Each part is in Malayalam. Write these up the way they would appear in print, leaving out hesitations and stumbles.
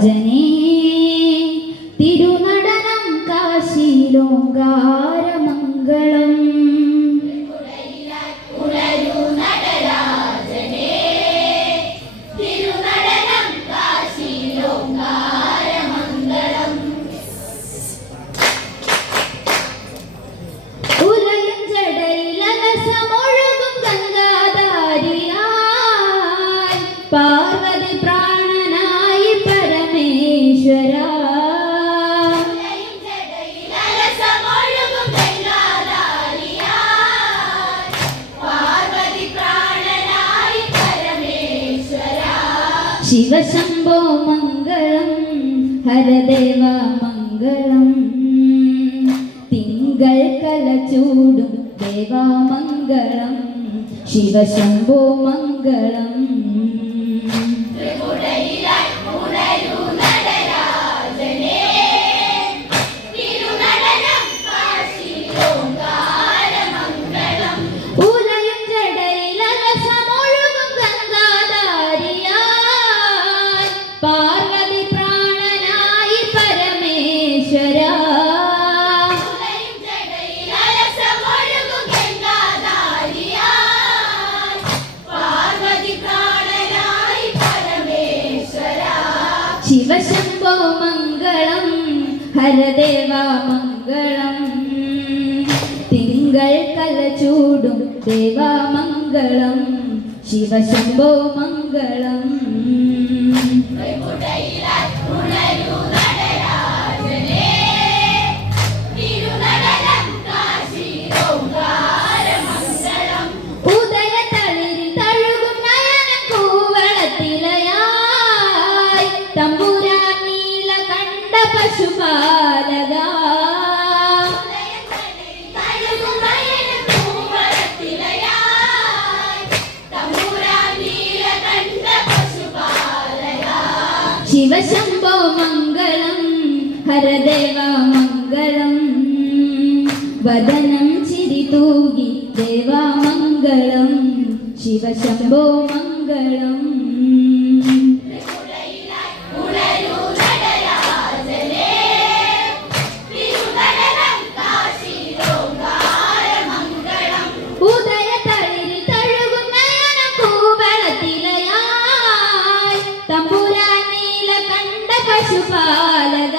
ജനേ തിരുനടനം കാശിയിലോങ്കാരമംഗളം പാർവതി പ്രാണനായി പരമേശ്വര ശിവശംഭോ മംഗളം ഹരദേവ മംഗളം തിങ്കൾ കലചൂടും ദേവാമംഗളം ശിവശംഭോ മംഗളം പാർവതി പ്രാണനായി പരമേശ്വര ശിവശംഭോ മംഗളം ഹരദേവ മംഗളം തിങ്കൾ കലചൂടും ദേവാമംഗളം ശിവശംഭോ മംഗളം തമ്പുരാൻ നീലകണ്ഠ പശുപാലക ശിവശംഭോ മംഗളം ഹരദേവ മംഗളം വദനം ചിരി തൂകി ദേവാമംഗളം ശിവശംഭോ മംഗളം തമ്പുരാൻ നീലകണ്ഠ പശുപാലക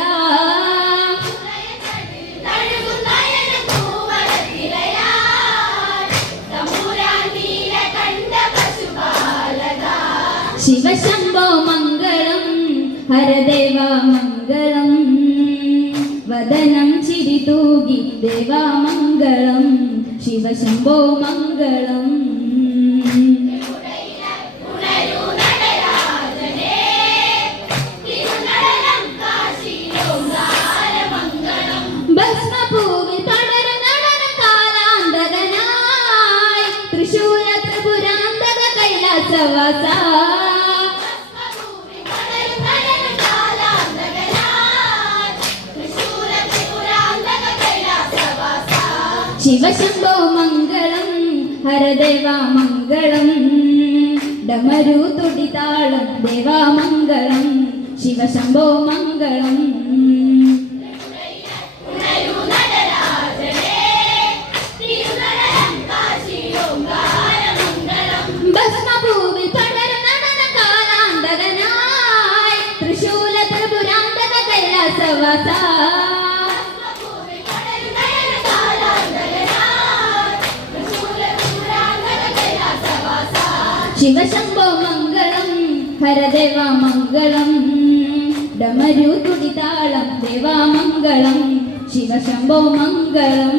ശിവശംഭോ മംഗളം ഹരദേവ മംഗളം വദനം ചിരി തൂകി ദേവാമംഗളം ശിവശംഭോ മംഗളം ഭസ്മഭൂമി പടരും നടനം കാലാന്തകനായി തൃശൂല ത്രിപുരാന്തക കൈലാസവാസ ശിവശംഭോ മംഗളം ഹരദേവ മംഗളം ഡമരു തുടിതാളം ദേവാമംഗളം ശിവശംഭോ മംഗളം ഭസ്മഭൂമി പടരും നടനം കാലാന്തകനായി തൃശൂല ത്രിപുരാന്തക കൈലാസവാസ ശിവശംഭോ മംഗളം ഹരദേവ മംഗളം ഡമരു തുടിതാളം ദേവാമംഗളം ശിവശംഭോ മംഗളം